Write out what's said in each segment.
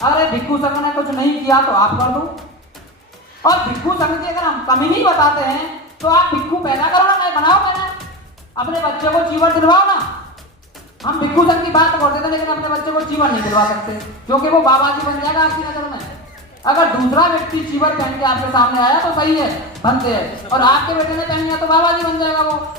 अरे भिक्षु संघ ने कुछ नहीं किया तो आप कर दो, और भिक्षु संघ की अगर हम कमी नहीं बताते हैं तो आप भिक्षु पैदा करो ना, मैं बनाओ, मैंने अपने बच्चे को जीवन दिलवाओ ना। हम भिक्षु संघ की बात करते थे लेकिन अपने बच्चे को जीवन नहीं दिलवा सकते, क्योंकि वो बाबा जी बन जाएगा आपकी नजर में। अगर दूसरा व्यक्ति जीवन पहन के आपके सामने आया तो सही है, बनते हैं, और आपके बेटे ने पहन लिया तो बाबा जी बन जाएगा वो।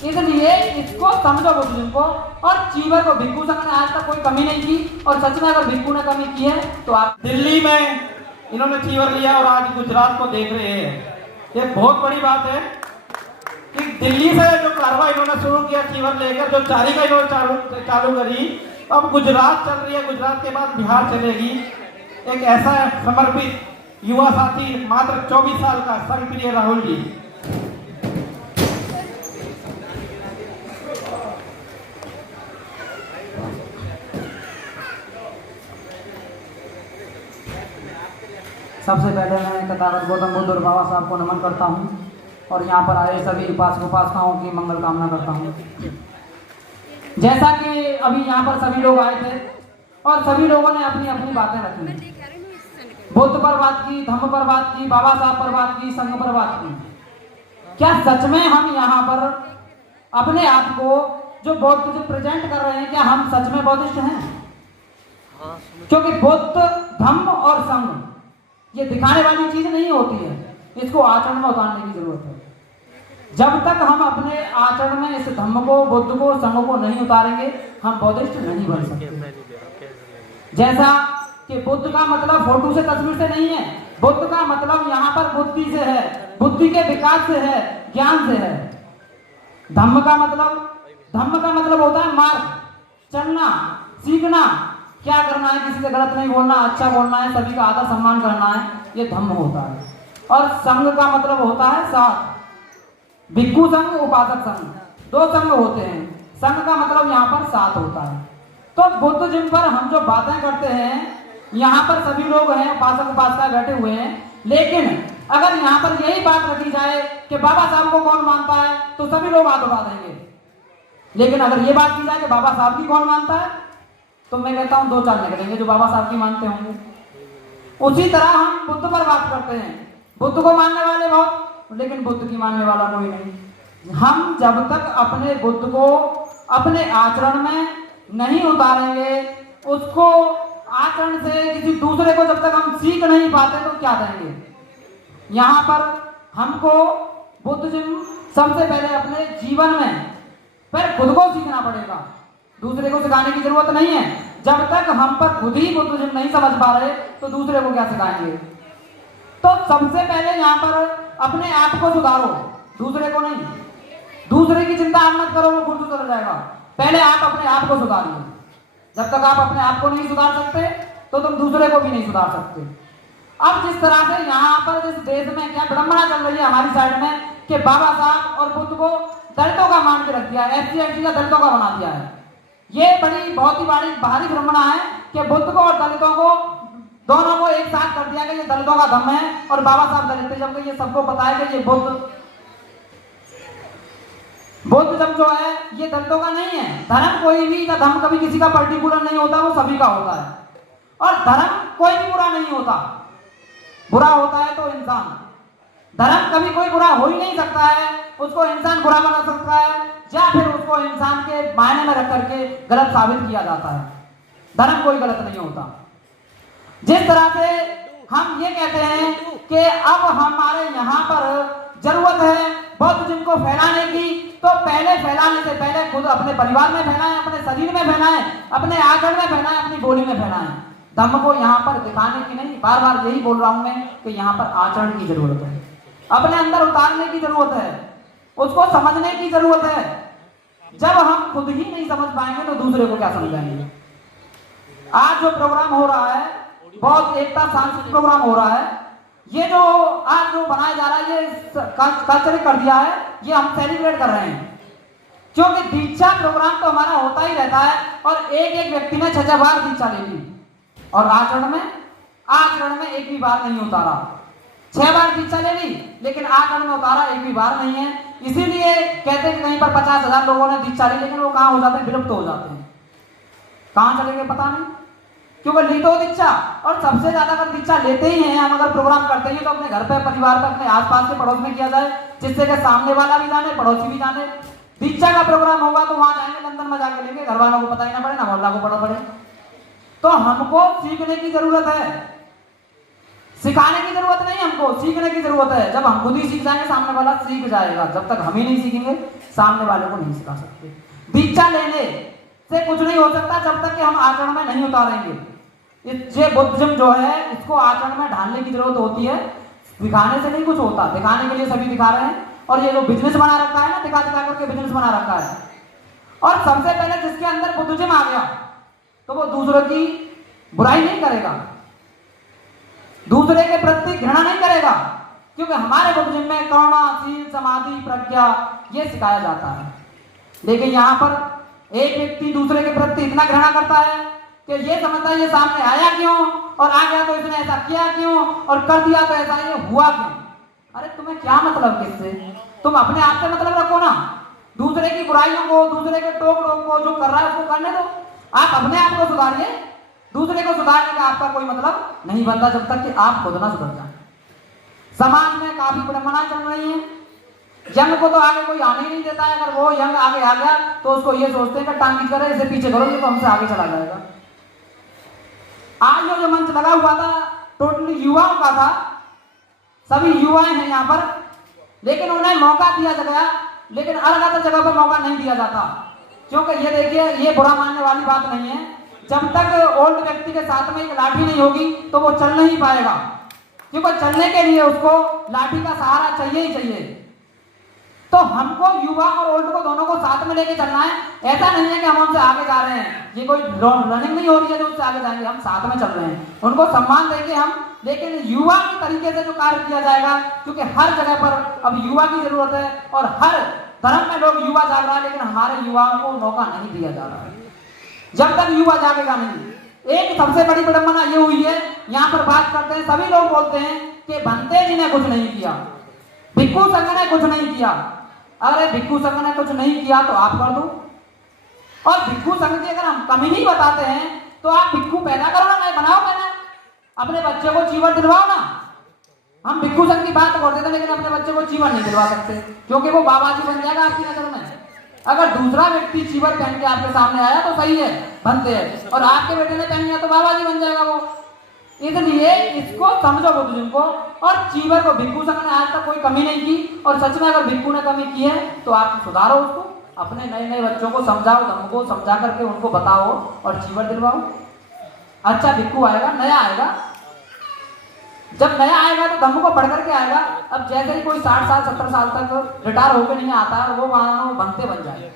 इसलिए इसको समझो बुजुर्ग को, और चीवर को भिक्षु संघ ने आज तक कोई कमी नहीं की, और सच में अगर भिक्षु ने कमी की है तो आप। दिल्ली में इन्होंने चीवर लिया और आज गुजरात को देख रहे हैं। ये बहुत बड़ी बात है कि दिल्ली से जो कार्रवाई इन्होंने शुरू किया चीवर लेकर, जो जारी का इन्होंने चालू करी, अब गुजरात चल रही है, गुजरात के बाद बिहार चलेगी। एक ऐसा समर्पित युवा साथी मात्र 24 साल का संघप्रिय राहुल जी। सबसे पहले मैं तथागत गौतम बुद्ध और बाबा साहब को नमन करता हूँ, और यहाँ पर आए सभी उपासक उपासिकाओं की मंगल कामना करता हूँ। जैसा कि अभी यहाँ पर सभी लोग आए थे और सभी लोगों ने अपनी अपनी बातें रखी, बुद्ध पर बात की, धम्म पर बात की, बाबा साहब पर बात की, संघ पर बात की। क्या सच में हम यहाँ पर अपने आप को जो बौद्ध जो प्रेजेंट कर रहे हैं, क्या हम सच में बौद्धिस्ट हैं? क्योंकि बुद्ध, धम्म और संघ ये दिखाने वाली चीज नहीं होती है, इसको आचरण में उतारने की जरूरत है। जब तक हम अपने आचरण में इस धम्म को, बुद्ध को, संघ को नहीं उतारेंगे, हम बौद्धिस्ट नहीं बन सकते। जैसा कि बुद्ध का मतलब फोटो से, तस्वीर से नहीं है, बुद्ध का मतलब यहाँ पर बुद्धि से है, बुद्धि के विकास से है, ज्ञान से है। धम्म का मतलब होता है मार्ग, चलना, सीखना, क्या करना है, किसी से गलत नहीं बोलना, अच्छा बोलना है, सभी का आदर सम्मान करना है, ये धम्म होता है। और संघ का मतलब होता है साथ, भिक्षु संघ, उपासक संघ, दो संघ होते हैं। संघ का मतलब यहाँ पर साथ होता है। तो बुद्ध जिन पर हम जो बातें करते हैं, यहाँ पर सभी लोग हैं, उपासक उपासिका बैठे हुए हैं, लेकिन अगर यहाँ पर यही बात रखी जाए कि बाबा साहब को कौन मानता है तो सभी लोग हाथ उठा देंगे, लेकिन अगर ये बात की जाए कि बाबा साहब की कौन मानता है तो मैं कहता हूँ 2-4 निकलेंगे जो बाबा साहब की मानते होंगे। उसी तरह हम बुद्ध पर बात करते हैं, बुद्ध को मानने वाले बहुत, लेकिन बुद्ध की मानने वाला कोई नहीं। हम जब तक अपने बुद्ध को अपने आचरण में नहीं उतारेंगे, उसको आचरण से किसी दूसरे को जब तक हम सीख नहीं पाते तो क्या देंगे। यहाँ पर हमको बुद्धिज्म सबसे पहले अपने जीवन में फिर खुद को सीखना पड़ेगा, दूसरे को सिखाने की जरूरत नहीं है। जब तक हम पर खुद ही बुद्धिज्म नहीं समझ पा रहे तो दूसरे को क्या सिखाएंगे। तो सबसे पहले यहाँ पर अपने आप को सुधारो, दूसरे को नहीं। दूसरे की चिंता आप मत करो, वो खुद सुधर जाएगा। पहले आप अपने आप को सुधारिए। जब तक आप अपने आप को नहीं सुधार सकते तो तुम दूसरे को भी नहीं सुधार सकते। अब जिस तरह से यहाँ पर इस देश में क्या विडंबना चल रही है हमारी साइड में कि बाबा साहब और बुद्ध को दलितों का मान के रख दिया है, SC/ST का दलितों का बना दिया है। ये बहुत ही बड़ी भारी विडंबना है कि बुद्ध को और दलितों को दोनों को एक साथ कर दिया कि ये दलितों का धम्म है और बाबा साहब दलित, जबकि ये सबको पता है कि ये बुद्धिज्म जो है ये दलितों का नहीं है। धर्म कोई भी का धर्म कभी किसी का पर्टिकुलर नहीं होता, वो सभी का होता है। और धर्म कोई भी बुरा नहीं होता, बुरा होता है तो इंसान। धर्म कभी कोई बुरा हो ही नहीं सकता है, उसको इंसान बुरा बना सकता है या फिर उसको इंसान के मायने में रख करके गलत साबित किया जाता है। धर्म कोई गलत नहीं होता। जिस तरह से हम ये कहते हैं कि अब हमारे यहाँ पर जरूरत है बुद्धिज्म को फैलाने की, तो पहले फैलाने से पहले खुद अपने परिवार में फैलाएं, अपने शरीर में फैलाएं, अपने आचरण में फैलाएं, अपनी बोली में फैलाएं। धम्म को यहाँ पर दिखाने की नहीं, बार बार यही बोल रहा हूं मैं कि यहाँ पर आचरण की जरूरत है, अपने अंदर उतारने की जरूरत है, उसको समझने की जरूरत है। जब हम खुद ही नहीं समझ पाएंगे तो दूसरे को क्या समझाएंगे। आज जो प्रोग्राम हो रहा है, बहुत एकता सांस्कृतिक प्रोग्राम हो रहा है, ये जो आज जो बनाया जा रहा है, ये कल्चर कर दिया है, ये हम सेलिब्रेट कर रहे हैं। क्योंकि दीक्षा प्रोग्राम तो हमारा होता ही रहता है और एक एक व्यक्ति ने 6 बार दीक्षा ले ली और आचरण में एक भी बार नहीं उतारा। 6 बार दीक्षा ले ली लेकिन आचरण में उतारा एक भी बार नहीं है। इसीलिए कहते हैं कि कहीं पर 50,000 लोगों ने दीक्षा ली, लेकिन वो कहाँ हो जाते हैं, विलुप्त हो जाते हैं। कहाँ चले गए पता नहीं। क्योंकि ली तो दीक्षा, और सबसे ज्यादा अगर दीक्षा लेते ही हैं हम, अगर प्रोग्राम करते हैं तो अपने घर पे, परिवार पे, अपने आसपास के पड़ोस में किया जाए, जिससे कि सामने वाला भी जाने, पड़ोसी भी जाने। दीक्षा का प्रोग्राम होगा तो वहां जाएंगे, लंदन में जाके लेंगे, घर वालों को पता ही ना पड़े, ना मोहल्ला को पता पड़े। तो हमको सीखने की जरूरत है, सिखाने की जरूरत नहीं, हमको सीखने की जरूरत है। जब हम खुद ही सीख जाएंगे, सामने वाला सीख जाएगा। जब तक हम ही नहीं सीखेंगे, सामने वाले को नहीं सिखा सकते। दीक्षा लेने से कुछ नहीं हो सकता जब तक कि हम आचरण में नहीं उतारेंगे। ये बुद्धिज्म जो है, इसको आचरण में ढालने की जरूरत होती है, दिखाने से नहीं कुछ होता। दिखाने के लिए सभी दिखा रहे हैं, और ये जो बिजनेस बना रखा है ना, दिखा दिखा करके बिजनेस बना रखा है। और सबसे पहले जिसके अंदर बुद्धिज्म आ गया तो वो दूसरों की बुराई नहीं करेगा, दूसरे के प्रति घृणा नहीं करेगा, क्योंकि हमारे बुद्धिज्म में करुणा, शील, समाधि, प्रज्ञा ये सिखाया जाता है। लेकिन यहाँ पर एक व्यक्ति दूसरे के प्रति इतना घृणा करता है कि ये समझता है ये सामने आया क्यों, और आ गया तो इसने ऐसा किया क्यों, और कर दिया तो ऐसा ये हुआ क्यों। अरे तुम्हें क्या मतलब किससे? तुम अपने आप से मतलब रखो ना। दूसरे की बुराइयों को, दूसरे के टोक टोक को जो कर रहा है उसको करने दो। आप अपने आप को सुधारिए, दूसरे को सुधारने का आपका कोई मतलब नहीं बनता जब तक कि आप खुद ना सुधर जाए। समाज में काफी विडंबना चल रही है। यंग को तो आगे कोई आने ही नहीं देता है। अगर वो यंग आगे आ गया तो उसको ये सोचते हैं कि टांगी करे, इसे पीछे करो, ये तो हमसे आगे चला जाएगा। आज जो मंच लगा हुआ था टोटली युवाओं का था, सभी युवाएं हैं यहाँ पर, लेकिन उन्हें मौका दिया गया, लेकिन अलग अलग जगह पर मौका नहीं दिया जाता। क्योंकि ये देखिए, ये बुरा मानने वाली बात नहीं है, जब तक ओल्ड व्यक्ति के साथ में एक लाठी नहीं होगी तो वो चल नहीं पाएगा, क्योंकि चलने के लिए उसको लाठी का सहारा चाहिए ही चाहिए। तो हमको युवा और ओल्ड को दोनों को साथ में लेके चलना है। ऐसा नहीं है कि हम उनसे आगे जा रहे हैं, ये कोई रनिंग नहीं हो रही है जो उससे आगे जाएंगे, हम साथ में चल रहे हैं, उनको सम्मान देंगे हम, लेकिन युवा के तरीके से जो कार्य किया जाएगा, क्योंकि हर जगह पर अब युवा की जरूरत है और हर धर्म में लोग युवा जाग रहा है, लेकिन हमारे युवाओं को मौका नहीं दिया जा रहा है। जब तक युवा जागेगा नहीं। एक सबसे बड़ी विडंबना ये हुई है, यहाँ पर बात करते हैं, सभी लोग बोलते हैं कि भंते जी ने कुछ नहीं किया, भिक्षु संघ ने कुछ नहीं किया। अरे भिक्षु संघ ने कुछ नहीं किया तो आप कर दो, और भिक्षु संघ की अगर हम कमी नहीं बताते हैं तो आप भिक्षु पैदा करो ना, नहीं बनाओ पैदा, अपने बच्चे को जीवन दिलवाओ ना। हम भिक्षु संघ की बात करते थे, लेकिन अपने बच्चे को जीवन नहीं दिलवा सकते, क्योंकि वो बाबा जी बन जाएगा आपकी नजर में। अगर दूसरा व्यक्ति चीवर पहन के आपके सामने आया तो सही है, बनते हैं, और आपके बेटे ने पहन लिया तो बाबा जी बन जाएगा वो। इसलिए इसको समझो बुद्धिज्म को। और चीवर को भिक्षु संघ ने आज तक कोई कमी नहीं की, और सच में अगर भिक्षु ने कमी की है तो आप सुधारो उसको, अपने नए नए बच्चों को समझाओ, धर्म को समझा करके उनको बताओ और चीवर दिलवाओ। अच्छा भिक्षु आएगा, नया आएगा, जब नया आएगा तो धम्म को पढ़ करके आएगा। अब जैसे ही कोई 60 साल 70 साल तक रिटायर होकर नहीं आता और वो वहां बनते बन जाए,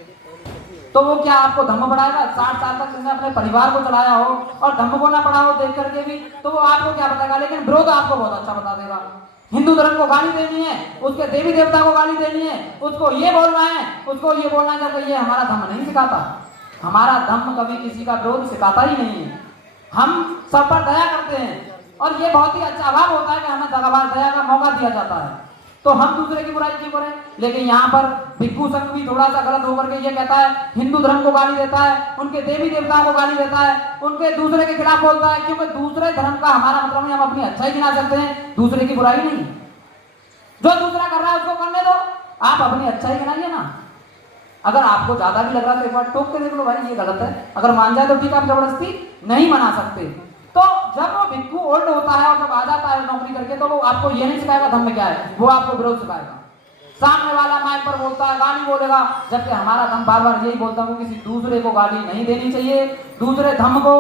तो वो क्या आपको धम्म पढ़ाएगा? 60 साल तक जिसने अपने परिवार को चलाया हो और धम्म को ना पढ़ा हो देख करके भी, तो वो आपको क्या बताएगा? लेकिन विरोध आपको बहुत अच्छा बता देगा। हिंदू धर्म को गाली देनी है, उसके देवी देवता को गाली देनी है, उसको ये बोलना है, उसको ये बोलना है, जब ये हमारा धम्म नहीं सिखाता। हमारा धम्म कभी किसी का विरोध सिखाता ही नहीं है। हम सब पर दया करते हैं, और ये बहुत ही अच्छा अभाव होता है कि हमें दया का मौका दिया जाता है, तो हम दूसरे की बुराई क्यों करें? लेकिन यहाँ पर भिक्षु संघ भी थोड़ा सा गलत होकर के ये कहता है, हिंदू धर्म को गाली देता है, उनके देवी देवताओं को गाली देता है, उनके दूसरे के खिलाफ बोलता है, क्योंकि दूसरे धर्म का हमारा मतलब नहीं, हम अपनी अच्छाई गिना सकते हैं, दूसरे की बुराई नहीं। जो दूसरा कर रहा है उसको करने दो, आप अपनी अच्छाई गिनाइए ना। अगर आपको ज्यादा भी लग रहा है तो एक बार टोक के देख लो, भाई ये गलत है, अगर मान जाए तो ठीक, आप जबरदस्ती नहीं मना सकते। तो जब वो भिक्षु ओल्ड होता है और जब आ जाता है नौकरी करके, तो वो आपको ये नहीं सिखाएगा धर्म क्या है, वो आपको विरोध सिखाएगा। सामने वाला माइक पर बोलता है, गाली बोलेगा, जबकि हमारा धर्म बार बार यही बोलता हूँ, किसी दूसरे को गाली नहीं देनी चाहिए, दूसरे धर्म को,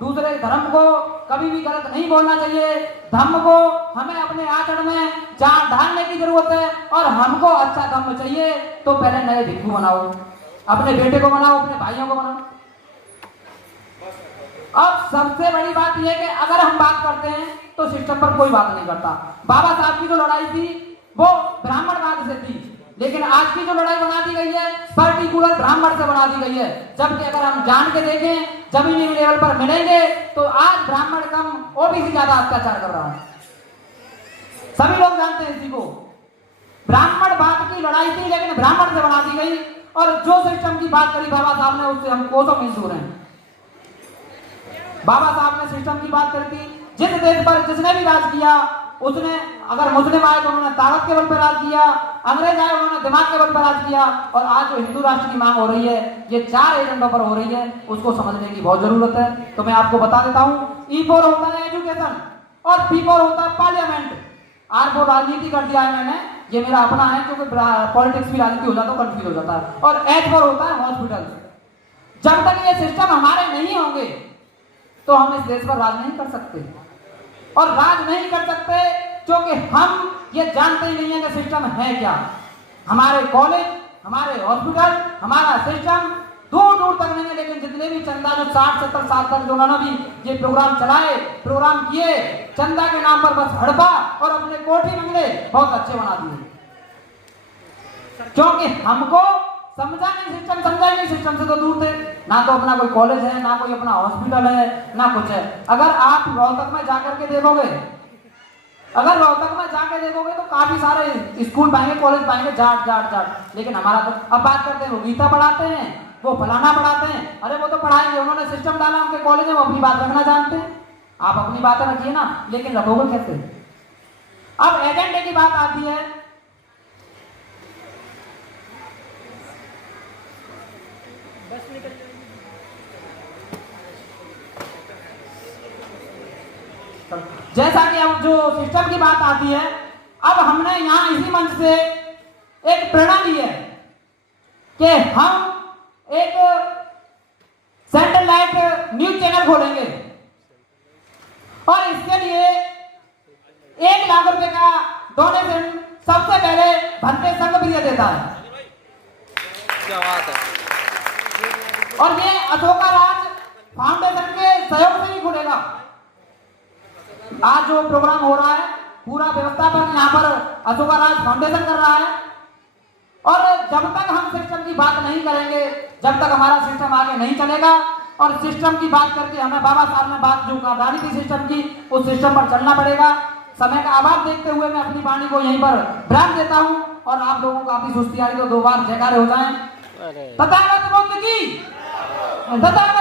दूसरे धर्म को कभी भी गलत नहीं बोलना चाहिए। धर्म को हमें अपने आचरण में जान ढालने की जरूरत है, और हमको अच्छा धर्म चाहिए तो पहले नए भिक्षु बनाओ, अपने बेटे को बनाओ, अपने भाइयों को बनाओ। अब सबसे बड़ी बात यह कि अगर हम बात करते हैं तो सिस्टम पर कोई बात नहीं करता। बाबा साहब की जो लड़ाई थी वो ब्राह्मणवाद से थी, लेकिन आज की जो लड़ाई बना दी गई है पर्टिकुलर ब्राह्मण से बना दी गई है। जबकि अगर हम जान के देखें, जमीनी लेवल पर मिलेंगे तो आज ब्राह्मण कम ओबीसी ज्यादा अत्याचार कर रहा है। सभी लोग जानते हैं इसी को। ब्राह्मणवाद की लड़ाई थी, लेकिन ब्राह्मण से बना दी गई, और जो सिस्टम की बात करी बाबा साहब ने उससे हम कोसों मील दूर हैं। बाबा साहब ने सिस्टम की बात करी थी, जिस देश पर जिसने भी राज किया उसने, अगर मुस्लिम आए तो उन्होंने ताकत के बल पर राज किया, अंग्रेज आए उन्होंने दिमाग के बल पर राज किया, और आज जो हिंदू राष्ट्र की मांग हो रही है ये 4 एजेंडों पर हो रही है, उसको समझने की बहुत जरूरत है। तो मैं आपको बता देता हूँ, E4 होता है एजुकेशन और P4 होता है पार्लियामेंट। R4 राजनीति कर दिया है मैंने, ये मेरा अपना है क्योंकि पॉलिटिक्स भी राजनीति हो जाता है, कंफ्यूज हो जाता है। और H4 होता है हॉस्पिटल। जब तक ये सिस्टम हमारे नहीं होंगे तो हम इस देश पर राज नहीं कर सकते, और राज नहीं कर सकते क्योंकि हम ये जानते ही नहीं है कि सिस्टम है क्या। हमारे कॉलेज, हमारे हॉस्पिटल, हमारा सिस्टम दूर दूर तक नहीं है, लेकिन जितने भी चंदा जो 60-70 साल तक जो उन्होंने भी ये प्रोग्राम चलाए, प्रोग्राम किए, चंदा के नाम पर बस हड़पा और अपने कोठी बंगले बहुत अच्छे बना दिए, क्योंकि हमको समझा नहीं सिस्टम, समझा नहीं सिस्टम से तो दूर थे। ना तो अपना कोई कॉलेज है, ना कोई अपना हॉस्पिटल है, ना कुछ है। अगर आप रोहतक में जाकर के देखोगे, अगर रोहतक में जाके देखोगे तो काफी सारे स्कूल पाएंगे, कॉलेज पाएंगे, जाट जाट जाट। लेकिन हमारा तो अब बात करते हैं, वो गीता पढ़ाते हैं, वो फलाना पढ़ाते हैं, अरे वो तो पढ़ाएंगे, उन्होंने सिस्टम डाला उनके कॉलेज में, वो अपनी बात रखना जानते हैं। आप अपनी बातें रखिए ना, लेकिन रखोगे कैसे? अब एजेंडे की बात आती है, जैसा कि अब जो सिस्टम की बात आती है, अब हमने यहां इसी मंच से एक प्रेरणा ली है कि हम एक सैटेलाइट न्यूज चैनल खोलेंगे, और इसके लिए 1 लाख रुपए का डोनेशन सबसे पहले भंते संघ प्रिय देता है। क्या बात है। और ये अशोका राज फाउंडेशन के सहयोग से ही खुलेगा। आज जो प्रोग्राम हो रहा है पूरा व्यवस्थापन यहाँ पर अशोका राज फाउंडेशन कर रहा है, और जब तक हम सिस्टम की बात नहीं करेंगे, जब तक हमारा सिस्टम आगे नहीं चलेगा, और सिस्टम की बात करके हमें बाबा साहब ने बात जो गाड़ी थी सिस्टम की, उस सिस्टम पर चलना पड़ेगा। समय का अभाव देखते हुए मैं अपनी वाणी को यहीं पर विराम देता हूँ, और आप लोगों को काफी सुस्ती आ रही तो 2 बार जयकारे हो जाएं। तथागत बुद्ध की, तथागत